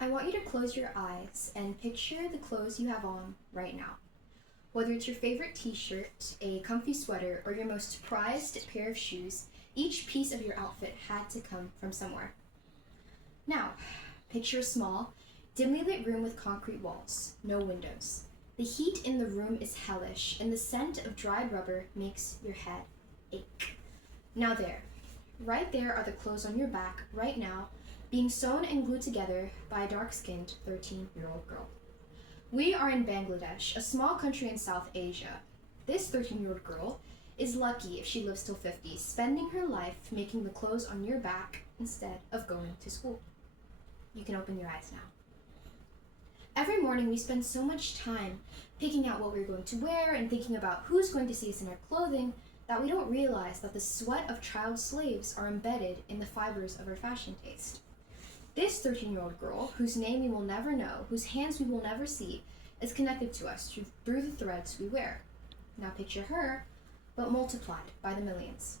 I want you to close your eyes and picture the clothes you have on right now. Whether it's your favorite t-shirt, a comfy sweater, or your most prized pair of shoes, each piece of your outfit had to come from somewhere. Now, picture a small, dimly lit room with concrete walls, no windows. The heat in the room is hellish, and the scent of dried rubber makes your head ache. Now right there are the clothes on your back right now, being sewn and glued together by a dark-skinned 13-year-old girl. We are in Bangladesh, a small country in South Asia. This 13-year-old girl is lucky if she lives till 50, spending her life making the clothes on your back instead of going to school. You can open your eyes now. Every morning we spend so much time picking out what we're going to wear and thinking about who's going to see us in our clothing that we don't realize that the sweat of child slaves are embedded in the fibers of our fashion taste. This 13-year-old girl, whose name we will never know, whose hands we will never see, is connected to us through the threads we wear. Now picture her, but multiplied by the millions.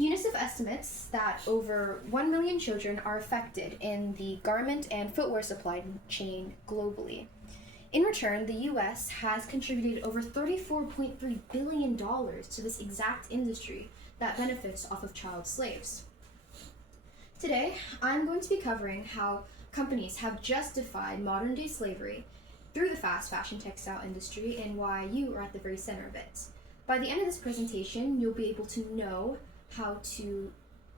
UNICEF estimates that over 1 million children are affected in the garment and footwear supply chain globally. In return, the US has contributed over $34.3 billion to this exact industry that benefits off of child slaves. Today, I'm going to be covering how companies have justified modern-day slavery through the fast fashion textile industry and why you are at the very center of it. By the end of this presentation, you'll be able to know how to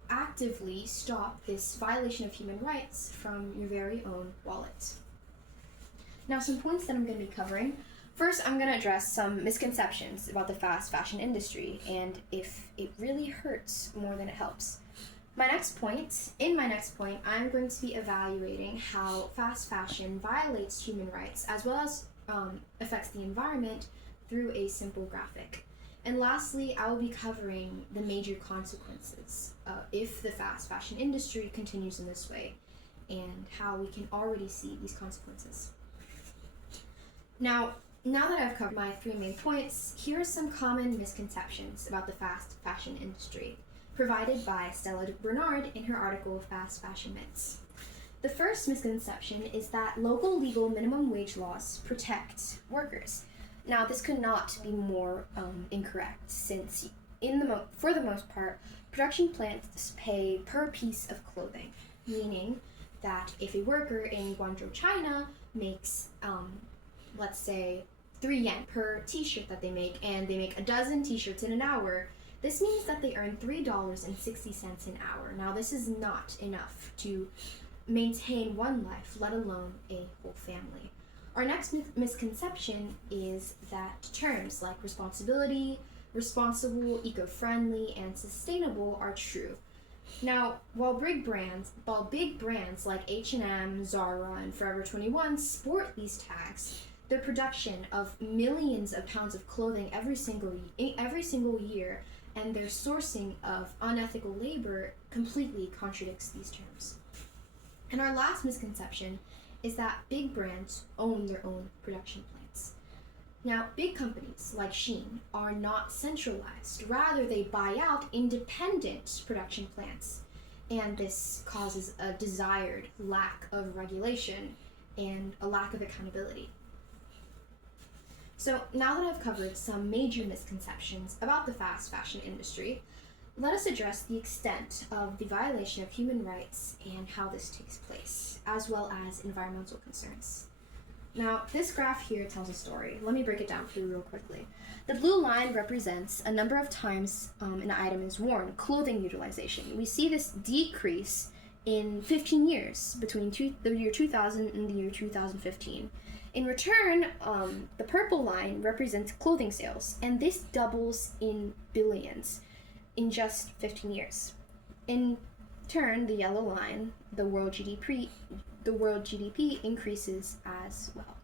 actively stop this violation of human rights from your very own wallet. Now, some points that I'm going to be covering. First, I'm going to address some misconceptions about the fast fashion industry and if it really hurts more than it helps. In my next point, I'm going to be evaluating how fast fashion violates human rights as well as affects the environment through a simple graphic. And lastly, I will be covering the major consequences if the fast fashion industry continues in this way and how we can already see these consequences. Now that I've covered my 3 main points, here are some common misconceptions about the fast fashion industry, provided by Stella Bernard in her article Fast Fashion Myths. The first misconception is that local legal minimum wage laws protect workers. Now, this could not be more incorrect, since for the most part, production plants pay per piece of clothing, meaning that if a worker in Guangzhou, China makes, let's say, 3 yen per t-shirt that they make, and they make a dozen t-shirts in an hour, this means that they earn $3.60 an hour. Now, this is not enough to maintain one life, let alone a whole family. Our next misconception is that terms like responsibility, responsible, eco-friendly, and sustainable are true. Now, while big brands like H&M, Zara, and Forever 21 sport these tags, their production of millions of pounds of clothing every single year and their sourcing of unethical labor completely contradicts these terms. And our last misconception is that big brands own their own production plants. Now, big companies like Shein are not centralized. Rather, they buy out independent production plants, and this causes a desired lack of regulation and a lack of accountability. So now that I've covered some major misconceptions about the fast fashion industry, let us address the extent of the violation of human rights and how this takes place, as well as environmental concerns. Now, this graph here tells a story. Let me break it down for you real quickly. The blue line represents a number of times an item is worn, clothing utilization. We see this decrease in 15 years, between the year 2000 and the year 2015. In return, the purple line represents clothing sales, and this doubles in billions in just 15 years. In turn, the yellow line, the world GDP increases as well.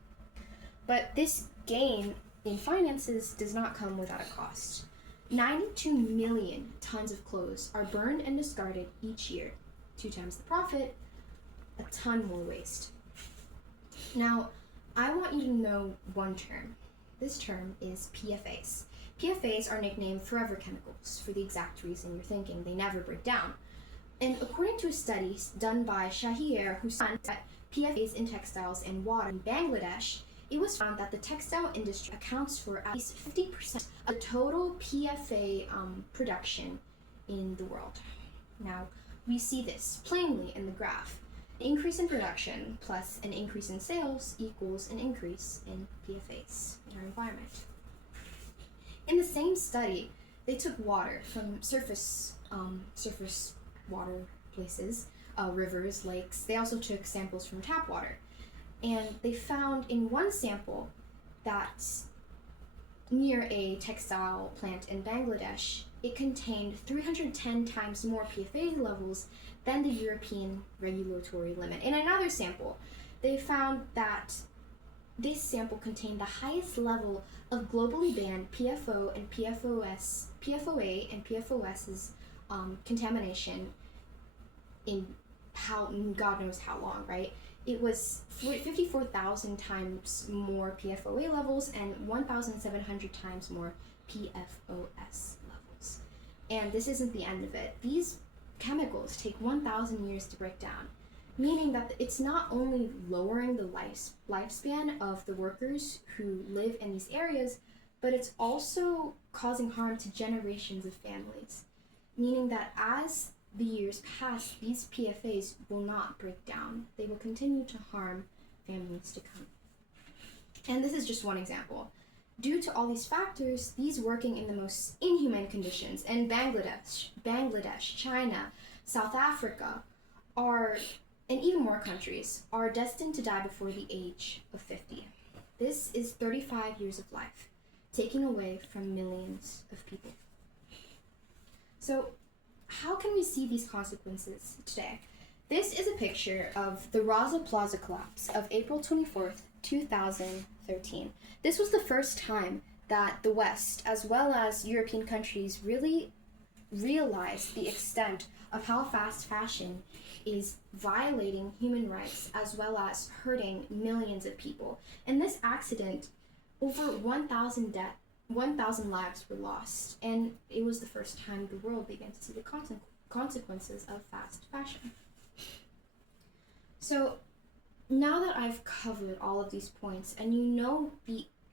But this gain in finances does not come without a cost. 92 million tons of clothes are burned and discarded each year. 2 times the profit, a ton more waste. Now, I want you to know one term. This term is PFAs. PFAs are nicknamed forever chemicals for the exact reason you're thinking. They never break down. And according to a study done by Shahir Hussain at PFAs in textiles and water in Bangladesh, it was found that the textile industry accounts for at least 50% of the total PFA production in the world. Now, we see this plainly in the graph. An increase in production plus an increase in sales equals an increase in PFAS in our environment. In the same study, they took water from surface water places, rivers, lakes. They also took samples from tap water. And they found in one sample that near a textile plant in Bangladesh, it contained 310 times more PFA levels than the European regulatory limit. In another sample, they found that this sample contained the highest level of globally banned PFO and PFOA and PFOS's contamination in God knows how long, right? It was 54,000 times more PFOA levels and 1,700 times more PFOS levels. And this isn't the end of it. These chemicals take 1,000 years to break down, meaning that it's not only lowering the lifespan of the workers who live in these areas, but it's also causing harm to generations of families, meaning that as the years pass, these PFAs will not break down. They will continue to harm families to come. And this is just one example. Due to all these factors, these working in the most inhumane conditions in Bangladesh, China, South Africa, and even more countries, are destined to die before the age of 50. This is 35 years of life, taken away from millions of people. So, how can we see these consequences today? This is a picture of the Rana Plaza collapse of April 24th, 2013. This was the first time that the West, as well as European countries, really realized the extent of how fast fashion is violating human rights as well as hurting millions of people. In this accident, over 1,000 lives were lost, and it was the first time the world began to see the consequences of fast fashion. So now that I've covered all of these points, and you know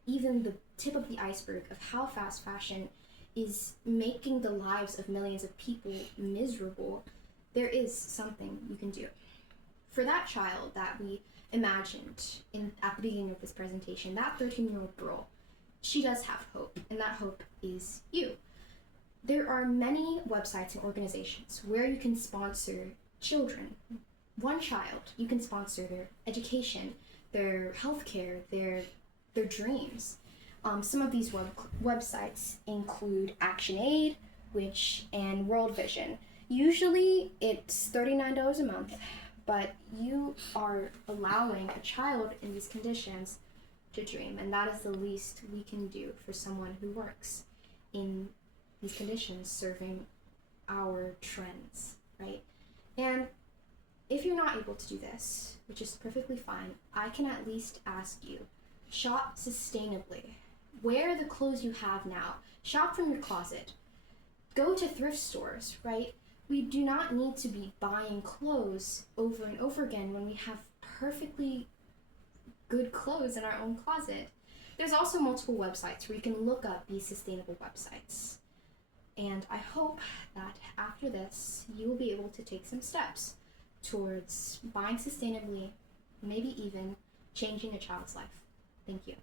even the tip of the iceberg of how fast fashion is making the lives of millions of people miserable, there is something you can do. For that child that we imagined at the beginning of this presentation, that 13-year-old girl, she does have hope, and that hope is you. There are many websites and organizations where you can sponsor children. One child, you can sponsor their education, their healthcare, their dreams. Some of these websites include ActionAid, and World Vision. Usually it's $39 a month, but you are allowing a child in these conditions to dream, and that is the least we can do for someone who works in these conditions, serving our trends, right? And if you're not able to do this, which is perfectly fine, I can at least ask you, shop sustainably. Wear the clothes you have now. Shop from your closet. Go to thrift stores, right? We do not need to be buying clothes over and over again when we have perfectly good clothes in our own closet. There's also multiple websites where you can look up these sustainable websites. And I hope that after this, you will be able to take some steps towards buying sustainably, maybe even changing a child's life. Thank you.